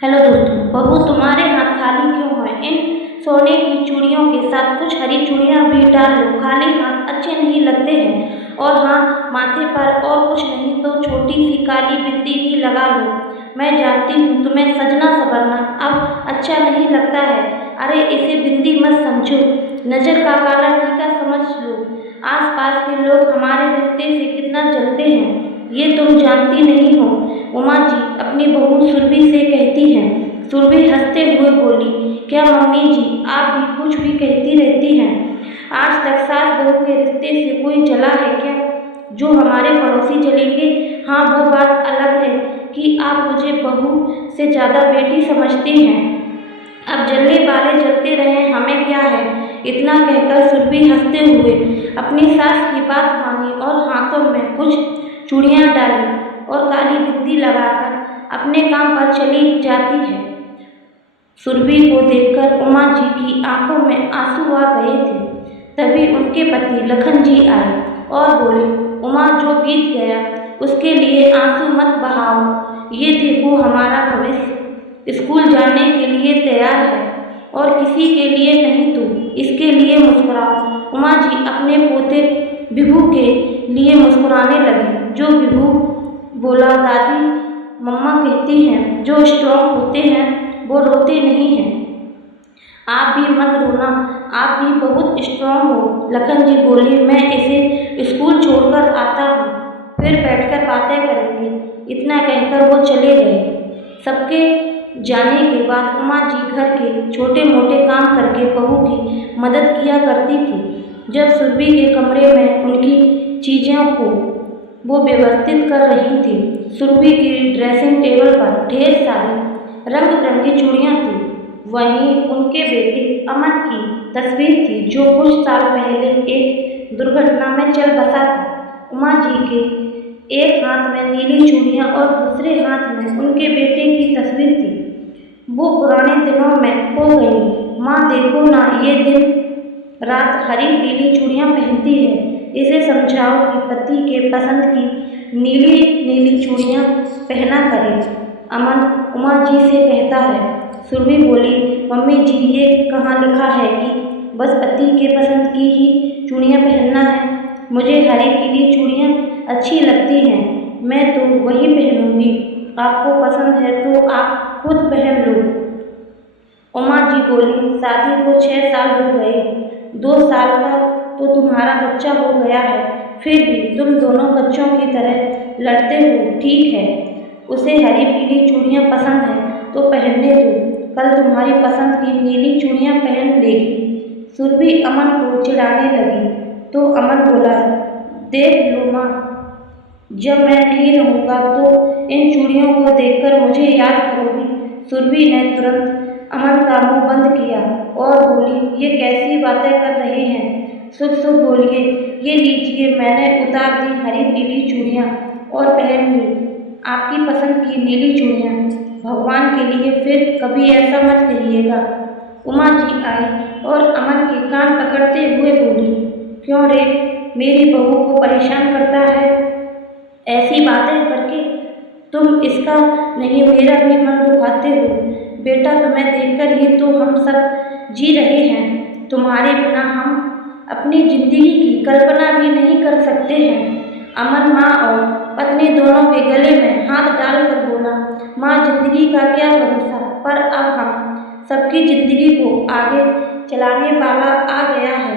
Hello दोस्तों, बहू तुम्हारे हाथ खाली क्यों हैं? इन सोने की चूड़ियों के साथ कुछ हरी चूड़ियां भी डाल लो। खाली हाथ अच्छे नहीं लगते हैं। और हाँ, माथे पर और कुछ नहीं तो छोटी सी काली बिंदी भी लगा लो। मैं जानती हूँ तुम्हें सजना संवरना अब अच्छा नहीं लगता है। अरे इसे बिंदी मत समझो, नजर का काला टीका समझ लो। आसपास के लोग हमारे रिश्ते से कितना जलते हैं ये तुम जानती नहीं हो। उमा जी अपनी बहू सुरभि से कहती हैं। सुरभि हंसते हुए बोली, क्या मम्मी जी आप भी कुछ भी कहती रहती हैं? आज तक सास बहू के रिश्ते से कोई जला है क्या? जो हमारे पड़ोसी जलेंगे, हाँ वो बात अलग है कि आप मुझे बहू से ज़्यादा बेटी समझती हैं। अब जलने वाले जलते रहे, हमें क्या है। इतना कहकर सुरभि हंसते हुए अपनी सास की बात मानी और हाथों में कुछ चूड़ियां डाली और काली बिंदी लगाकर अपने काम पर चली जाती है। सुरभि को देखकर उमा जी की आंखों में आंसू आ गए थे। तभी उनके पति लखन जी आए और बोले, उमा जो बीत गया उसके लिए आंसू मत बहाओ। ये देखो हमारा भविष्य स्कूल जाने के लिए तैयार है और किसी के लिए नहीं तो इसके लिए मुस्कुराओ। उमा जी अपने पोते विभू के लिए मुस्कुराने लगी। जो विभू बोला, दादी मम्मा कहती हैं जो स्ट्रॉन्ग होते हैं वो रोते नहीं हैं। आप भी मत रोना, आप भी बहुत स्ट्रॉन्ग हो। लखन जी बोली, मैं इसे स्कूल छोड़कर आता हूँ, फिर बैठकर बातें करेंगे। इतना कहकर वो चले गए। सबके जाने के बाद उमा जी घर के छोटे मोटे काम करके बहू की मदद किया करती थी। जब सुरभि के कमरे में उनकी चीज़ों को वो व्यवस्थित कर रही थी, सुरभि की ड्रेसिंग टेबल पर ढेर सारी रंग बिरंगी चूड़ियाँ थी। वहीं उनके बेटे अमन की तस्वीर थी जो कुछ साल पहले एक दुर्घटना में चल बसा था। उमा जी के एक हाथ में नीली चूड़ियाँ और दूसरे हाथ में उनके बेटे की तस्वीर थी। वो पुराने दिनों में खो गई। माँ देखो ना, ये दिन रात हरी पीली चूड़ियाँ पहनती है। इसे समझाओ कि पति के पसंद की नीली नीली चूड़ियाँ पहना करे। अमन उमा जी से कहता है। सुरभि बोली, मम्मी जी ये कहाँ लिखा है कि बस पति के पसंद की ही चूड़ियाँ पहनना है? मुझे हरी पीली चूड़ियाँ अच्छी लगती हैं, मैं तो वही पहनूंगी। आपको पसंद है तो आप खुद पहन लो। उमा जी बोली, शादी को 6 साल हो गए, 2 साल का तो तुम्हारा बच्चा हो गया है, फिर भी तुम दोनों बच्चों की तरह लड़ते हो। ठीक है, उसे हरी पीली चूड़ियाँ पसंद है तो पहनने दो, कल तुम्हारी पसंद की नीली चूड़ियाँ पहन लेगी। सुरभि अमन को चिढ़ाने लगी तो अमन बोला, देख लो माँ, जब मैं नहीं रहूँगा तो इन चूड़ियों को देखकर मुझे याद करोगी। सुरभि ने तुरंत अमन का मुंह बंद किया और बोली, ये कैसी बातें कर रहे हैं? शुभ शुभ बोलिए। ये लीजिए, मैंने उतार दी हरी पीली चूड़ियाँ और पहन ली आपकी पसंद की नीली चूड़ियाँ। भगवान के लिए फिर कभी ऐसा मत कहिएगा। उमा जी आई और अमन के कान पकड़ते हुए बोली, क्यों रे, मेरी बहू को परेशान करता है ऐसी बातें करके? तुम इसका नहीं मेरा भी मन दुखाते हो। बेटा तुम्हें देखकर ही तो हम सब जी रहे हैं। तुम्हारे बिना हम अपनी जिंदगी की कल्पना भी नहीं कर सकते हैं। अमन माँ और पत्नी दोनों के गले में हाथ डालकर बोला, माँ जिंदगी का क्या भरोसा, पर अब हम सबकी जिंदगी को आगे चलाने वाला आ गया है।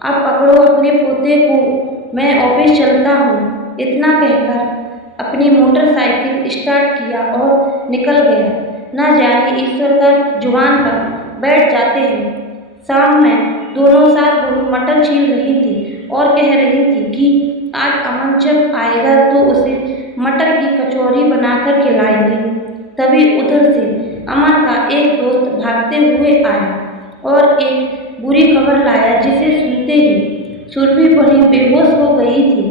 अब पकड़ो अपने पोते को, मैं ऑफिस चलता हूँ। इतना कहकर अपनी मोटरसाइकिल स्टार्ट किया और निकल गया। न जाने ईश्वर का जुबान पर बैठ जाते हैं। शाम में दोनों सास बहू मटर छील रही थी और कह रही थी कि आज अमन जब आएगा तो उसे मटर की कचौरी बनाकर खिलाएंगे। तभी उधर से अमन का एक दोस्त भागते हुए आया और एक बुरी खबर लाया जिसे सुनते ही सुरभि बड़ी बेहोश हो गई थी।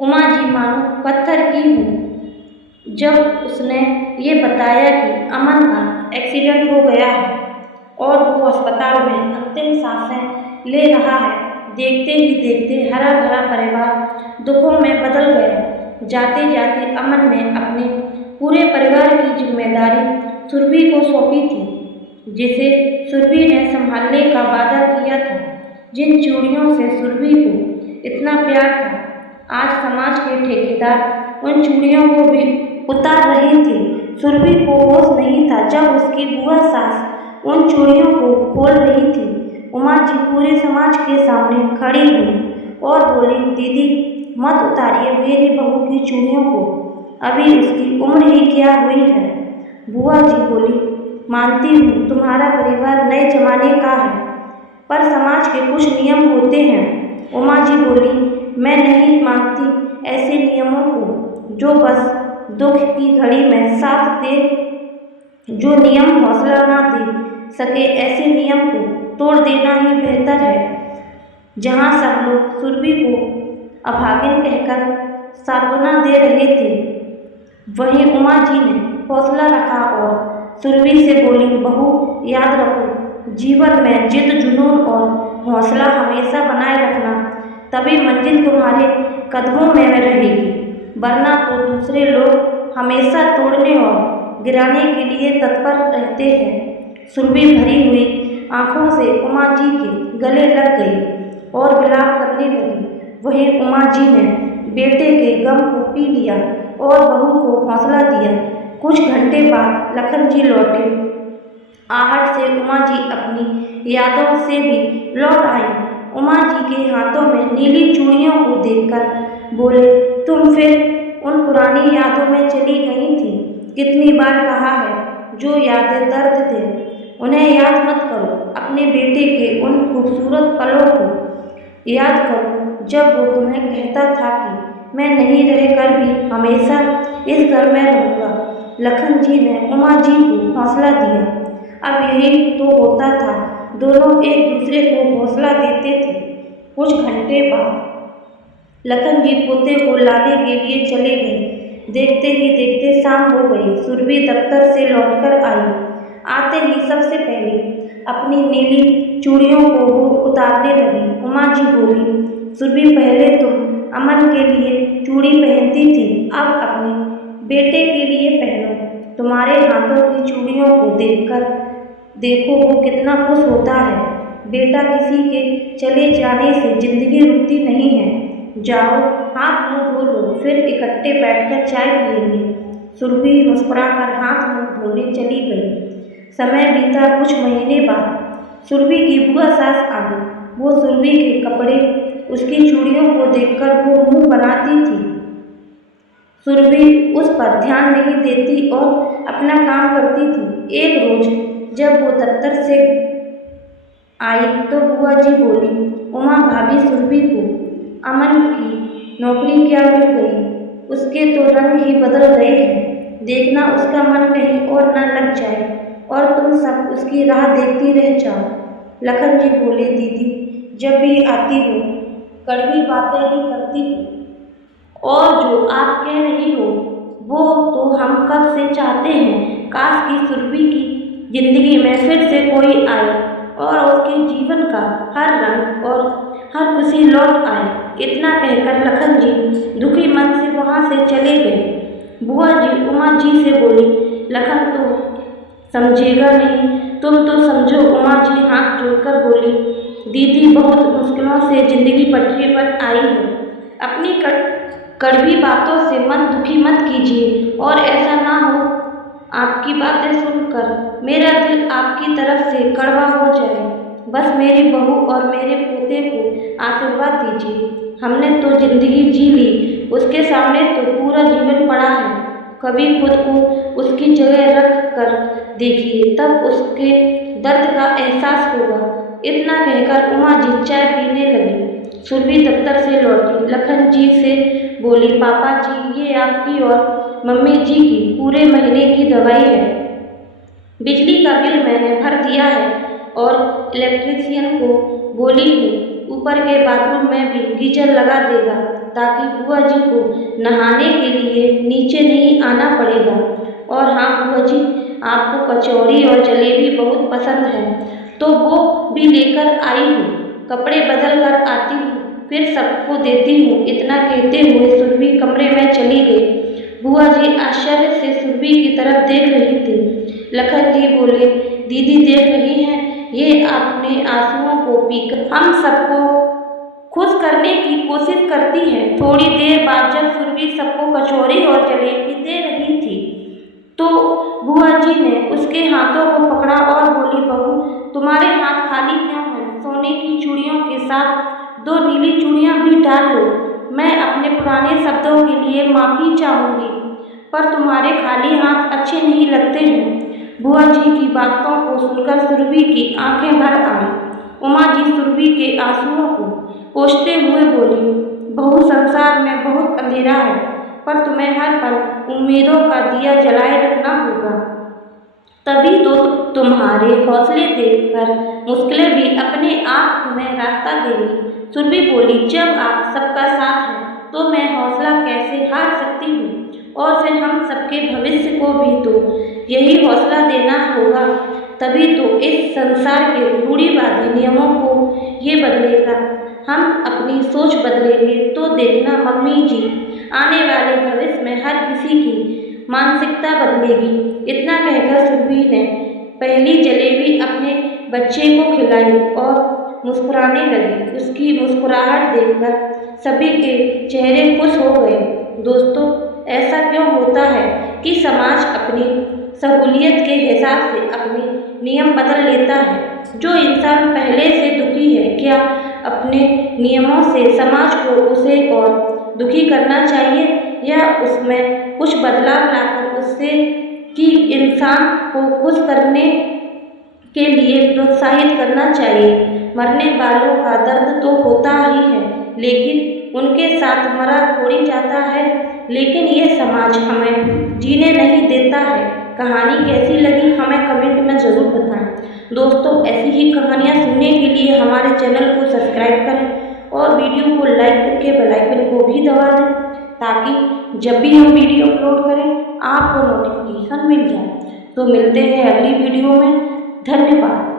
उमा जी मानो पत्थर की हो जब उसने ये बताया कि अमन का एक्सीडेंट हो गया है और वो अस्पताल में अंतिम सांसें ले रहा है। देखते ही देखते हरा भरा परिवार दुखों में बदल गया। जाते जाते अमन ने अपने पूरे परिवार की जिम्मेदारी सुरभि को सौंपी थी, जिसे सुरभि ने संभालने का वादा किया था। जिन चूड़ियों से सुरभि को इतना प्यार था, आज समाज के ठेकेदार उन चूड़ियों को भी उतार रहे थे। सुरभि को होश नहीं था जब उसकी बुआ सास उन चूड़ियों को खोल रही थी। उमा जी पूरे समाज के सामने खड़ी हुई और बोली, दीदी मत उतारिए मेरी बहू की चूड़ियों को, अभी उसकी उम्र ही क्या हुई है। बुआ जी बोली, मानती हूँ तुम्हारा परिवार नए जमाने का है, पर समाज के कुछ नियम होते हैं। उमा जी बोली, मैं नहीं मानती ऐसे नियमों को जो बस दुख की घड़ी में साथ दे, जो नियम हौसला ना दे सके। ऐसे नियम को तोड़ देना ही बेहतर है। जहाँ सब लोग सुरभि को अभागिन कहकर सांत्वना दे रहे थे, वहीं उमा जी ने हौसला रखा और सुरभि से बोली, बहू याद रखो, जीवन में जिद, जुनून और हौसला हमेशा बनाए रखना, तभी मंजिल तुम्हारे कदमों में रहेगी, वरना तो दूसरे लोग हमेशा तोड़ने और गिराने के लिए तत्पर रहते हैं। सुरभि भरी हुई आंखों से उमा जी के गले लग गई और विलाप करने लगी। वहीं उमा जी ने बेटे के गम को पी लिया और बहू को हौसला दिया। कुछ घंटे बाद लखन जी लौटे। आहट से उमा जी अपनी यादों से भी लौट आई। उमा जी के हाथों में नीली चूड़ियों को देखकर बोले, तुम फिर उन पुरानी यादों में चली गई थी। कितनी बार कहा है, जो यादें दर्द दे उन्हें याद मत करो। अपने बेटे के उन खूबसूरत पलों को याद करो जब वो तुम्हें कहता था कि मैं नहीं रहकर भी हमेशा इस घर में रहूँगा। लखन जी ने उमा जी को हौसला दिया। अब यही तो होता था, दोनों एक दूसरे को हौसला देते थे। कुछ घंटे बाद लखन जी पोते को लाने के लिए चले गए। देखते ही देखते शाम हो गई। सुरभि दफ्तर से लौटकर आई। आते ही सबसे पहले अपनी नीली चूड़ियों को वो उतारने लगी। उमा जी बोली, सुरभि पहले तुम अमन के लिए चूड़ी पहनती थी, अब अपने बेटे के लिए पहनो। तुम्हारे हाथों की चूड़ियों को देखकर देखो वो कितना खुश होता है। बेटा किसी के चले जाने से जिंदगी रुकती नहीं है। जाओ हाथ मुंह धो लो, फिर इकट्ठे बैठकर चाय पिएंगे। सुरभि मुस्कुराकर हाथ मुंह धोने चली गई। समय बीता। कुछ महीने बाद सुरभि की बुआ सास आई। वो सुरभि के कपड़े, उसकी चूड़ियों को देखकर वो मुंह बनाती थी। सुरभि उस पर ध्यान नहीं देती और अपना काम करती थी। एक रोज जब वो दफ्तर से आई तो बुआ जी बोली, उमा भाभी, सुरभि को अमन की नौकरी क्या मिल गई, उसके तो रंग ही बदल गए हैं। देखना उसका मन कहीं और न लग जाए और तुम सब उसकी राह देखती रह जाओ। लखन जी बोले, दीदी जब भी आती हो कड़वी बातें ही करती हो, और जो आप कह रही हो वो तो हम कब से चाहते हैं। काश की सुरभि की जिंदगी में फिर से कोई आए और उसके जीवन का हर रंग और हर खुशी लौट आए। इतना कहकर लखन जी दुखी मन से वहाँ से चले गए। बुआ जी उमा जी से बोली, लखन तो समझेगा नहीं, तुम तो समझो। उमा जी हाथ जोड़कर बोली, दीदी बहुत मुश्किलों से जिंदगी पटरी पर आई है। अपनी कड़वी बातों से मन दुखी मत कीजिए, और ऐसा ना हो आपकी बातें सुनकर मेरा दिल आपकी तरफ से कड़वा हो जाए। बस मेरी बहू और मेरे पोते को आशीर्वाद दीजिए। हमने तो जिंदगी जी ली, उसके सामने तो पूरा जीवन पड़ा है। कभी खुद को उसकी जगह रख कर देखिए, तब उसके दर्द का एहसास होगा। इतना कहकर उमा जी चाय पीने लगी। सुरभि दफ्तर से लौटी। लखन जी से बोली, पापा जी ये आपकी और मम्मी जी की पूरे महीने की दवाई है। बिजली का बिल मैंने भर दिया है और इलेक्ट्रीशियन को बोली हूँ ऊपर के बाथरूम में भी गीजर लगा देगा, ताकि बुआ जी को नहाने के लिए नीचे नहीं आना पड़ेगा। और हाँ बुआ जी, आपको कचौड़ी और जलेबी बहुत पसंद है, तो वो भी लेकर आई हूँ। कपड़े बदल कर आती हूँ, फिर सबको देती हूँ। इतना कहते हुए सुरभि कमरे में चली गई। बुआ जी आश्चर्य से सुरभि की तरफ देख रही थी। लखन जी बोले, दीदी देख रही हैं, ये अपने आंसुओं को पीकर हम सबको खुश करने की कोशिश करती है। थोड़ी देर बाद जब सुरभि सबको कचौरी और जलेबी दे रही थी तो बुआ जी ने उसके हाथों को पकड़ा और बोली, बहू तुम्हारे हाथ खाली क्यों हैं? सोने की चूड़ियों के साथ 2 नीली चूड़ियां भी डाल लो। मैं अपने पुराने शब्दों के लिए माफ़ी चाहूँगी, पर तुम्हारे खाली हाथ अच्छे नहीं लगते हैं। बुआ जी की बातों को सुनकर सुरभि की आंखें भर आई। उमा जी सुरभि के आंसुओं को पोंछते हुए बोली, बहू संसार में बहुत अंधेरा है, पर तुम्हें हर पल उम्मीदों का दिया जलाए रखना होगा। तभी तो तुम्हारे हौसले देखकर मुश्किलें भी अपने आप तुम्हें रास्ता देंगी। सुरभि बोली, जब आप सबका साथ है तो मैं हौसला कैसे हार सकती हूँ? और फिर हम सबके भविष्य को भी तो यही हौसला देना होगा। तभी तो इस संसार के रूढ़िवादी नियमों को ये बदलेगा। हम अपनी सोच बदलेंगे तो देखना मम्मी जी, आने वाले भविष्य में हर किसी की मानसिकता बदलेगी। इतना कहकर सुरभि ने पहली जलेबी अपने बच्चे को खिलाई और मुस्कुराने लगी। उसकी मुस्कुराहट देखकर सभी के चेहरे खुश हो गए। दोस्तों, ऐसा क्यों होता है कि समाज अपनी सहूलियत के हिसाब से अपने नियम बदल लेता है? जो इंसान पहले से दुखी है, क्या अपने नियमों से समाज को उसे और दुखी करना चाहिए, या उसमें कुछ बदलाव लाकर उससे कि इंसान को खुश करने के लिए प्रोत्साहित करना चाहिए? मरने वालों का दर्द तो होता ही है, लेकिन उनके साथ मरा थोड़ी जाता है। लेकिन ये समाज हमें जीने नहीं देता है। कहानी कैसी लगी हमें कमेंट में ज़रूर बताएं। दोस्तों, ऐसी ही कहानियाँ सुनने के लिए हमारे चैनल को सब्सक्राइब करें और वीडियो को लाइक करके बेल आइकन को भी दबा दें, ताकि जब भी हम वीडियो अपलोड करें आपको नोटिफिकेशन मिल जाए। तो मिलते हैं अगली वीडियो में। धन्यवाद।